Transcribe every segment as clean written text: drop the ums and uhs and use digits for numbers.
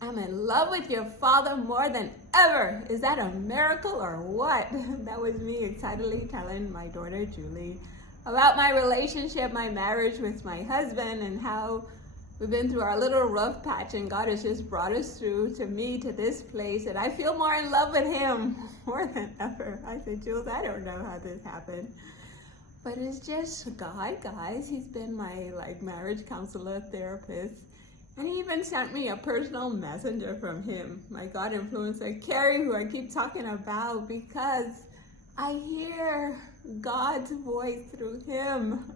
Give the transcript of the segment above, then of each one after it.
I'm in love with your father more than ever. Is that a miracle or what? That was me excitedly telling my daughter Julie about my relationship, my marriage with my husband, and how we've been through our little rough patch, and God has just brought us through to this place, and I feel more in love with him more than ever. I said, Jules, I don't know how this happened, but it's just God, guys. He's been my marriage counselor, therapist, and he even sent me a personal messenger from him, my God influencer, Carrie, who I keep talking about, because I hear God's voice through him.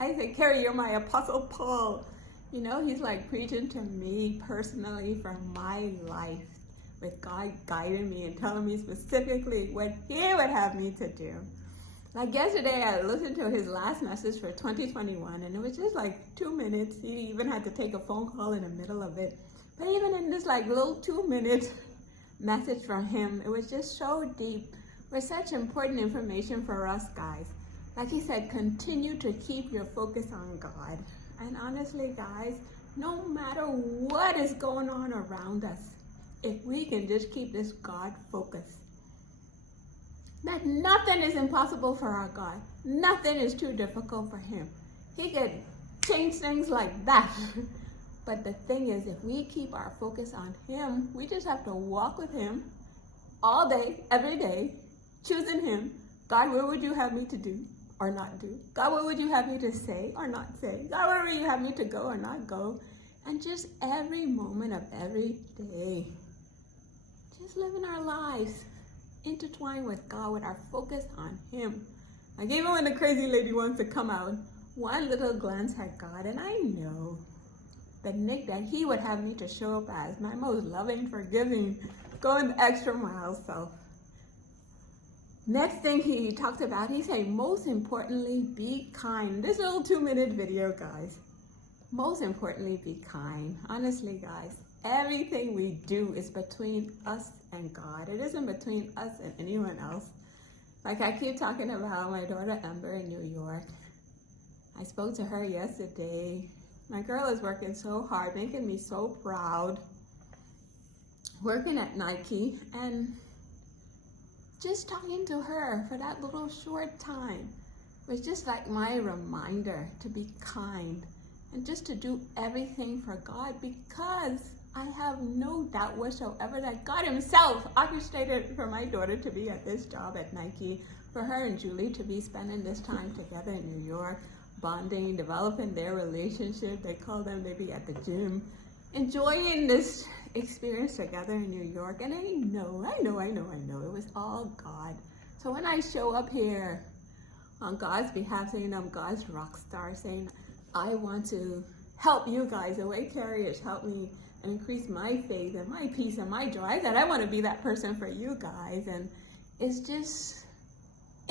I said, Carrie, you're my Apostle Paul. You know, he's like preaching to me personally from my life, with God guiding me and telling me specifically what he would have me to do. Like yesterday, I listened to his last message for 2021, and it was just like 2 minutes. He even had to take a phone call in the middle of it. But even in this little 2-minute message from him, it was just so deep, with such important information for us guys. Like he said, continue to keep your focus on God. And honestly, guys, no matter what is going on around us, if we can just keep this God focus, that nothing is impossible for our God. Nothing is too difficult for him. He can change things like that. But the thing is, if we keep our focus on him, we just have to walk with him all day, every day, choosing him. God, what would you have me to do or not do? God, what would you have me to say or not say? God, where would you have me to go or not go? And just every moment of every day, just living our lives intertwined with God, with our focus on him. Like even when the crazy lady wants to come out, one little glance at God, and I know the Nick that he would have me to show up as, my most loving, forgiving, going the extra mile self. Next thing he talked about, he said, most importantly, be kind. This little 2-minute video, guys. Most importantly, be kind. Honestly, guys, everything we do is between us and God. It isn't between us and anyone else. Like I keep talking about my daughter Ember in New York. I spoke to her yesterday. My girl is working so hard, making me so proud. Working at Nike, and just talking to her for that little short time was just like my reminder to be kind and just to do everything for God, because I have no doubt whatsoever that God himself orchestrated for my daughter to be at this job at Nike, for her and Julie to be spending this time together in New York, bonding, developing their relationship. They be at the gym, enjoying this experience together in New York. And I know, it was all God. So when I show up here on God's behalf, saying I'm God's rock star, saying I want to help you guys the way Carrie has helped me and increase my faith and my peace and my joy, that I want to be that person for you guys. And it's just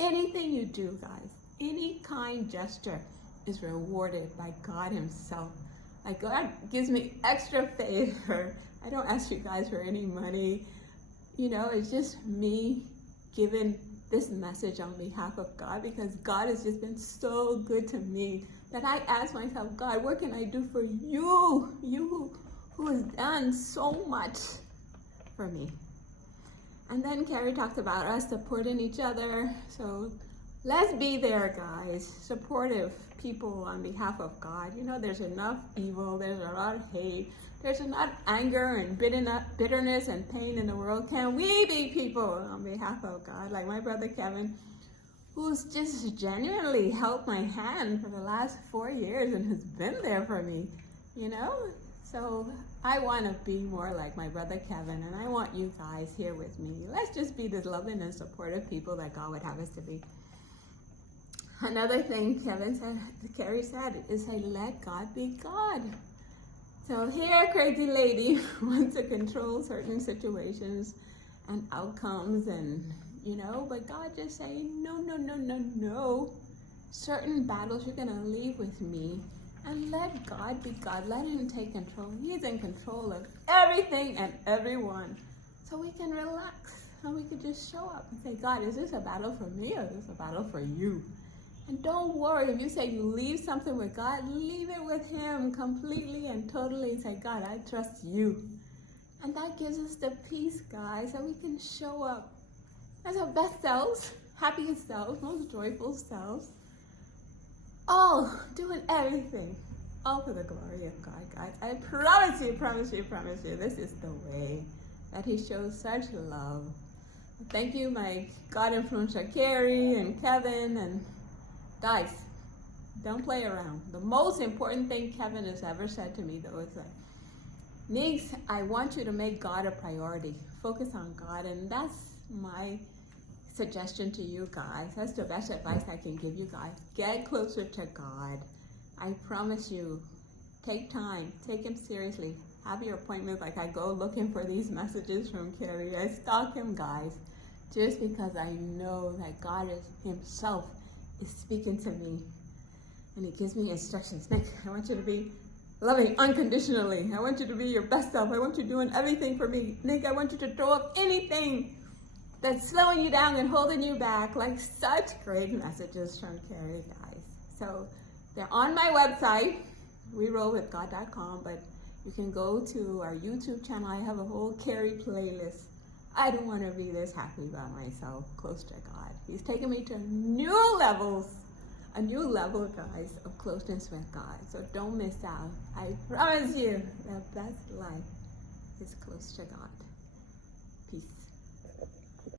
anything you do, guys, any kind gesture is rewarded by God himself. Like God gives me extra favor. I don't ask you guys for any money. You know, it's just me giving this message on behalf of God, because God has just been so good to me that I ask myself, God, what can I do for you? You who has done so much for me. And then Carrie talked about us supporting each other. So let's be there, guys. Supportive people on behalf of God. You know, there's enough evil, there's a lot of hate, there's enough anger and bitterness and pain in the world. Can we be people on behalf of God? Like my brother Kevin, who's just genuinely held my hand for the last 4 years and has been there for me, you know? So I want to be more like my brother Kevin, and I want you guys here with me. Let's just be this loving and supportive people that God would have us to be. Another thing Carrie said is, hey, let God be God. So here, crazy lady wants to control certain situations and outcomes, and but God just saying, no. Certain battles you're gonna leave with me, and let God be God. Let him take control. He's in control of everything and everyone. So we can relax and we can just show up and say, God, is this a battle for me or is this a battle for you? And don't worry if you say you leave something with God, leave it with Him completely and totally. Say, God, I trust you. And that gives us the peace, guys, that we can show up as our best selves, happiest selves, most joyful selves. All doing everything, all for the glory of God, guys. I promise you, this is the way that He shows such love. Thank you, my God influencer Carrie and Kevin. And guys, don't play around. The most important thing Kevin has ever said to me, though, is that, Nigs, I want you to make God a priority. Focus on God. And that's my suggestion to you guys. That's the best advice I can give you guys. Get closer to God. I promise you, take time, take Him seriously. Have your appointment. Like, I go looking for these messages from Carrie. I stalk him, guys, just because I know that God Himself is speaking to me. And He gives me instructions. Nick, I want you to be loving unconditionally. I want you to be your best self. I want you doing everything for me. Nick, I want you to throw up anything that's slowing you down and holding you back. Like, such great messages from Carrie, guys. So they're on my website, werollwithgod.com, but you can go to our YouTube channel. I have a whole Carrie playlist. I don't want to be this happy by myself, close to God. He's taking me to new levels, a new level, guys, of closeness with God. So don't miss out. I promise you, the best life is close to God. Peace.